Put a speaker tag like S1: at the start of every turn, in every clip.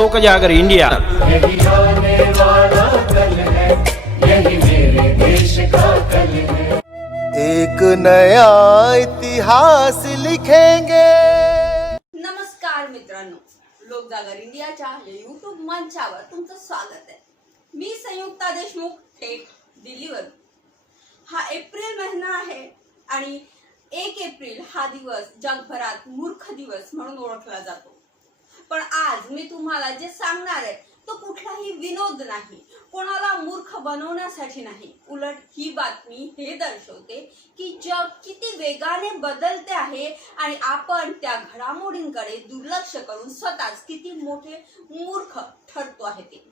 S1: लोक जागर इंडिया.
S2: यही आने वाला कल है यही मेरे देश का कल है
S3: एक नया इतिहास लिखेंगे।
S4: नमस्कार मित्रांनो लोकजागर इंडियाच्या या युट्यूब मंचावर तुमचं स्वागत आहे. मी संयुक्ता देशमुख थेट दिल्लीवर हा एप्रिल महिना आहे आणि एक एप्रिल हा दिवस जगभरात मूर्ख दिवस म्हणून ओळखला जातो. पण आज मी तुम्हाला जे सांगणार आहे तो कुठलाही विनोद नाही. कोणाला मूर्ख बनवण्यासाठी नाही. उलट ही बातमी हे दर्शवते की जग किती वेगाने बदलते आहे आणि आपण त्या घडामोडींकडे दुर्लक्ष करून स्वतःच किती मोठे मूर्ख ठरतो आहे ते.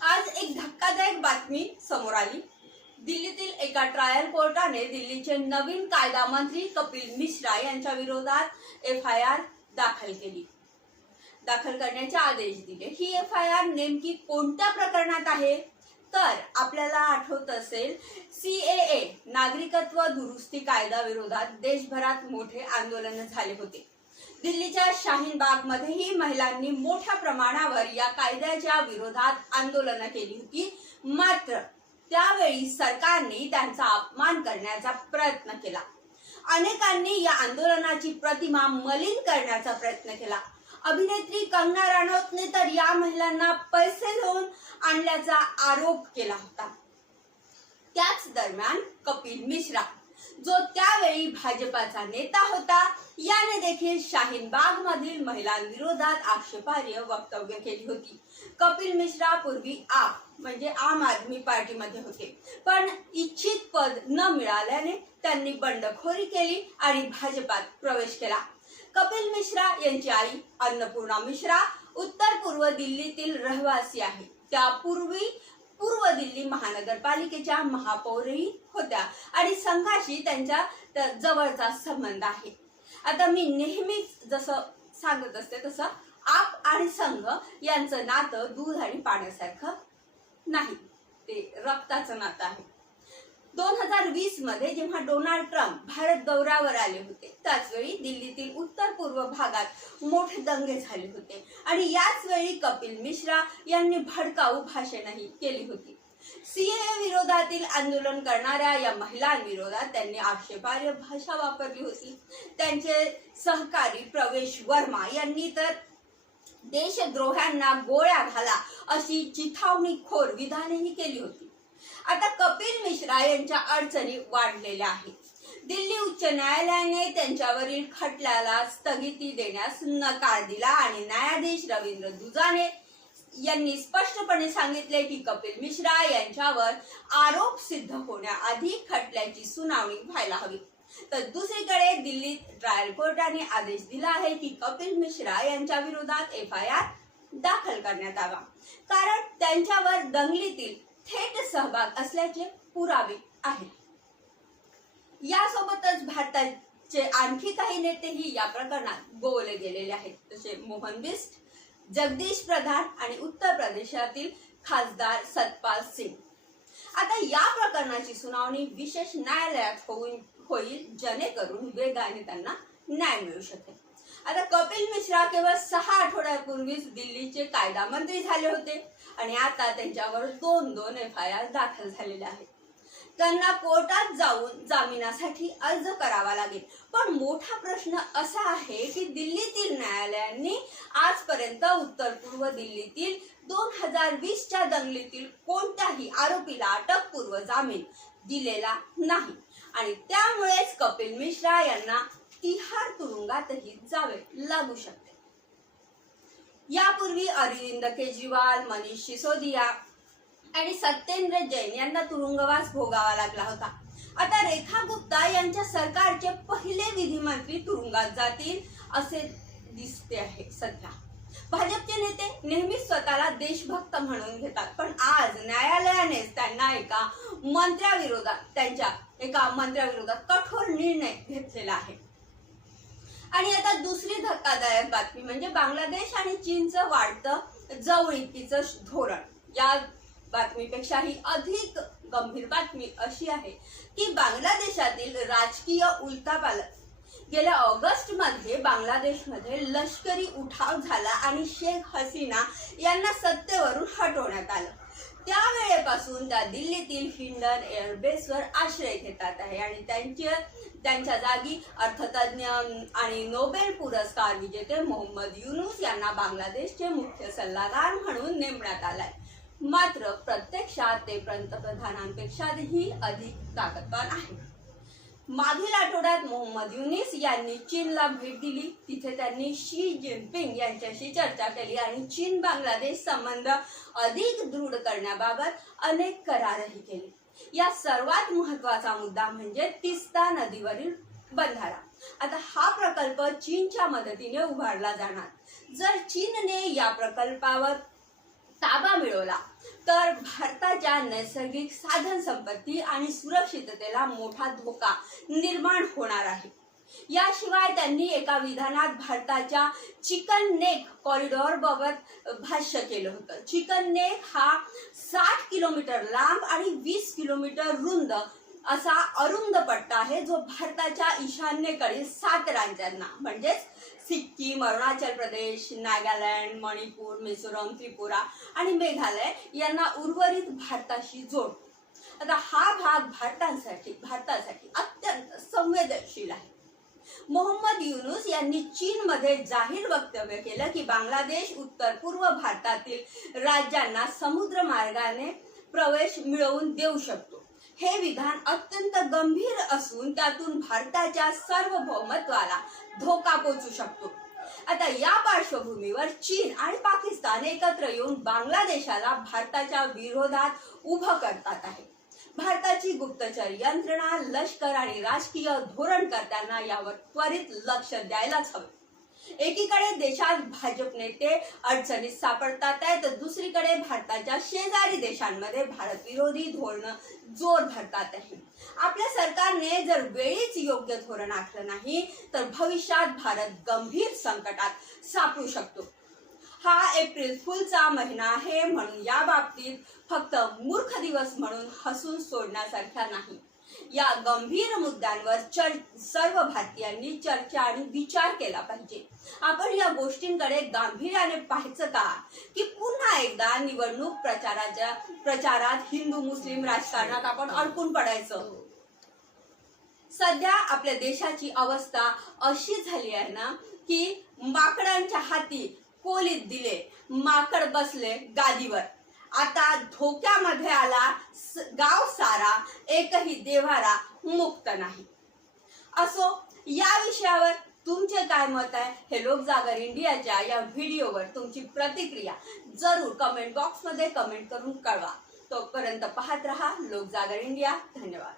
S4: आज एक धक्कादायक बातमी समोर आली. दिल्लीतील एका ट्रायल कोर्टाने दिल्लीचे नवीन कायदा मंत्री कपिल मिश्रा यांच्या विरोधात एफ आय आर दाखल केली. दाखल करण्याचे आदेश दिले. ही एफ आय आर नेमकी कोणत्या प्रकरणात आहे? तर आपल्याला आठवत असेल सी ए ए नागरिकत्व दुरुस्ती कायदा विरोधात देशभरात मोठे आंदोलन झाले होते. दिल्लीच्या शाहीन बाग मध्येही महिलांनी मोठ्या प्रमाणावर या कायद्याच्या विरोधात आंदोलनं केली होती. मात्र त्यावेळी सरकारने त्यांचा अपमान करण्याचा प्रयत्न केला. अनेकांनी या आंदोलनाची प्रतिमा मलिन करण्याचा प्रयत्न केला. अभिनेत्री कंगना राणौतने तर या महिलांना पैसे देऊन आणल्याचा आरोप केला होता. त्याच दरम्यान कपिल मिश्रा जो त्यावेळी भाजपाचा नेता होता याने देखील शाहीन बाग मधील महिलांविरोधात आक्षेपार्ह वक्तव्य केली होती. कपिल मिश्रा पूर्वी आप म्हणजे आम आदमी पार्टीमध्ये होते पण इच्छित पद न मिळाल्याने त्यांनी बंडखोरी केली आणि भाजपात प्रवेश केला. कपिल मिश्रा यांची आई अन्नपूर्णा मिश्रा उत्तर पूर्व दिल्लीतील रहिवासी आहे. त्यापूर्वी पूर्व दिल्ली महानगरपालिकेच्या महापौरही होत्या आणि संघाशी त्यांच्या जवळचा संबंध आहे. आता मी नेहमीच जसं सांगत असते तसं आप आणि संघ यांचं नातं दूध आणि पाण्यासारखं नाही. ते रक्ताचं नातं आहे. दोन हजार वीसमध्ये जेव्हा डोनाल्ड ट्रम्प भारत दौऱ्यावर आले होते त्याचवेळी दिल्लीतील उत्तर पूर्व भागात मोठे दंगे झाले होते. आणि याच वेळी कपिल मिश्रा यांनी भडकाऊ भाषणही केली होती. सीए विरोधातील आंदोलन करणाऱ्या या महिलांविरोधात त्यांनी आक्षेपार्ह भाषा वापरली होती. त्यांचे सहकारी प्रवेश वर्मा यांनी तर देशद्रोह्यांना गोळ्या घाला अशी चिथावणीखोर विधानेही केली होती. आता कपिल मिश्रा यांच्या अडचणी वाढलेल्या आहेत. दिल्ली उच्च न्यायालयाने त्यांच्यावरील खटल्याला स्थगिती देण्यास नकार दिला आणि न्यायाधीश रवींद्र दुजाने यांनी स्पष्टपणे सांगितले की कपिल मिश्रा यांच्यावर आरोप सिद्ध होण्याआधी खटल्याची सुनावणी व्हायला हवी. तर दुसरीकडे दिल्लीत ट्रायल कोर्टाने आदेश दिला आहे की कपिल मिश्रा यांच्या विरोधात एफ आय आर दाखल करण्यात आला कारण त्यांच्यावर दंगलीतील थेट सहभाग असल्याचे पुरावे आहेत. यासोबतच भारताचे आणखी काही नेतेही या प्रकरणात गोवले गेलेले आहेत. जसे मोहन बिस्ट जगदीश प्रधान आणि उत्तर प्रदेशातील खासदार सतपाल सिंग. आता या प्रकरणाची सुनावणी विशेष न्यायालयात होऊन होईल जेणेकरून वेगाने त्यांना न्याय मिळू शकेल. आता कपिल मिश्रा केवळ सहा आठवड्यापूर्वीच दिल्लीचे कायदा मंत्री झाले होते. आणि आता त्यांच्यावर दोन दोन एफ आय आर दाखल झालेले आहेत. त्यांना कोर्टात जाऊन जामिनासाठी अर्ज करावा लागेल. पण मोठा प्रश्न असा आहे की दिल्लीतील न्यायालयांनी आजपर्यंत उत्तर पूर्व दिल्लीतील दोन हजार वीसच्या दंगलीतील कोणत्याही आरोपीला अटकपूर्व जामीन दिलेला नाही. आणि त्यामुळेच कपिल मिश्रा यांना तिहार तुरुंगातही जावे लागू शकते. यापूर्वी अरविंद केजरीवाल मनीष सिसोदिया आणि सत्येंद्र जैन यांना तुरुंगवास भोगावा लागला होता. आता रेखा गुप्ता यांच्या सरकारचे पहिले विधिमंत्री तुरुंगात जातील असे दिसते आहे सध्या. भाजपचे नेते नेहमीच स्वतःला देशभक्त म्हणून घेतात पण आज न्यायालयानेच त्यांना एका मंत्र्याविरोधात त्यांच्या एका मंत्र्याविरोधात कठोर निर्णय घेतलेला आहे. आणि आता दुसरी धक्कादायक बातमी म्हणजे बांगलादेश आणि चीनचं वाढतं जवळीकीचं धोरण. या बातमीपेक्षाही अधिक गंभीर बातमी अशी आहे की बांगलादेशातील राजकीय उलथापालथ गेल्या ऑगस्टमध्ये बांगलादेशमध्ये लष्करी उठाव झाला आणि शेख हसीना यांना सत्तेवरून हटवण्यात आलं. त्यावेळेपासून त्या दिल्लीतील हिंडन एअरबेसवर आश्रय घेतात आहे. आणि त्यांच्या त्यांच्या जागी अर्थतज्ञ आणि नोबेल पुरस्कार विजेते मोहम्मद युनुस यांना बांगलादेशचे मुख्य सल्लागार म्हणून नेमण्यात आलाय. मात्र प्रत्यक्षात ते पंतप्रधानांपेक्षाही अधिक ताकदवान आहे मागील आठवड्यात मोहम्मद युनिस यांनी चीनला भेट दिली. तिथे त्यांनी शी जिनपिंग यांच्याशी चर्चा केली आणि चीन बांगलादेश संबंध अधिक दृढ करण्याबाबत अनेक करारही केले. या सर्वात महत्त्वाचा मुद्दा म्हणजे तिस्ता नदीवरील बंधारा. आता हा प्रकल्प चीनच्या मदतीने उभारला जाणार. जर चीनने या प्रकल्पावर ताबा मिळवला तर भारताच्या नैसर्गिक साधन संपत्ती आणि सुरक्षिततेला मोठा धोका निर्माण होणार आहे. याशिवाय त्यांनी एका विधानात भारताच्या चिकन नेक कॉरिडॉर बाबत भाष्य केलं होतं. चिकन नेक हा साठ किलोमीटर लांब आणि वीस किलोमीटर रुंद असा अरुंद पट्टा आहे जो भारताच्या ईशान्येकडील सात राज्यांना म्हणजेच सिक्कीम अरुणाचल प्रदेश नागालँड मणिपूर मिझोरम त्रिपुरा आणि मेघालय यांना उर्वरित भारताशी जोडतो. आता हा भाग भारतासाठी भारतासाठी अत्यंत संवेदनशील आहे. मोहम्मद युनुस यांनी चीनमध्ये जाहीर वक्तव्य केलं की बांगलादेश उत्तर पूर्व भारतातील राज्यांना समुद्र मार्गाने प्रवेश मिळवून देऊ शकतो. हे विधान अत्यंत गंभीर असून त्यातून भारताच्या सार्वभौमत्वाला धोका पोचू शकतो. आता या पार्श्वभूमीवर चीन आणि पाकिस्तान एकत्र येऊन बांगलादेशाला भारताच्या विरोधात उभं करतात आहे. भारताची गुप्तचर यंत्रणा लष्कर आणि राजकीय धोरणकर्त्यांना यावर त्वरित लक्ष द्यायलाच हवे. एकीकडे देशात भाजप नेते अडचणीत सापडतात आहे तर दुसरीकडे भारताच्या शेजारी देशांमध्ये भारत विरोधी धोरण जोर धरतात आहे. आपल्या सरकारने जर वेळीच योग्य धोरण आखलं नाही तर भविष्यात भारत गंभीर संकटात सापडू शकतो. हा एप्रिल फुलचा महिना आहे म्हणून या बाबतीत फक्त मूर्ख दिवस म्हणून हसून सोडण्यासारखा नाही. या गंभीर मुद्द्यांवर चर सर्व भारतीयांनी चर्चा आणि विचार केला पाहिजे. आपण या गोष्टींकडे गांभीर्याने पाहायचं का? की पुन्हा एकदा निवडणूक प्रचाराच्या प्रचारात हिंदू मुस्लिम राजकारणात आपण अडकून पडायचं. सध्या आपल्या देशाची अवस्था अशी झाली आहे ना की माकडांच्या हाती कोलीत दिले माकड बसले गादीवर. आता धोक्यामध्ये आला गाव सारा एकही देव्हारा मुक्त नाही. असो या विषयावर तुमचे काय मत आहे हे लोकजागर इंडियाच्या या व्हिडिओवर तुमची प्रतिक्रिया जरूर कमेंट बॉक्समध्ये कमेंट करून कळवा. तोपर्यंत पाहत रहा लोकजागर इंडिया. धन्यवाद.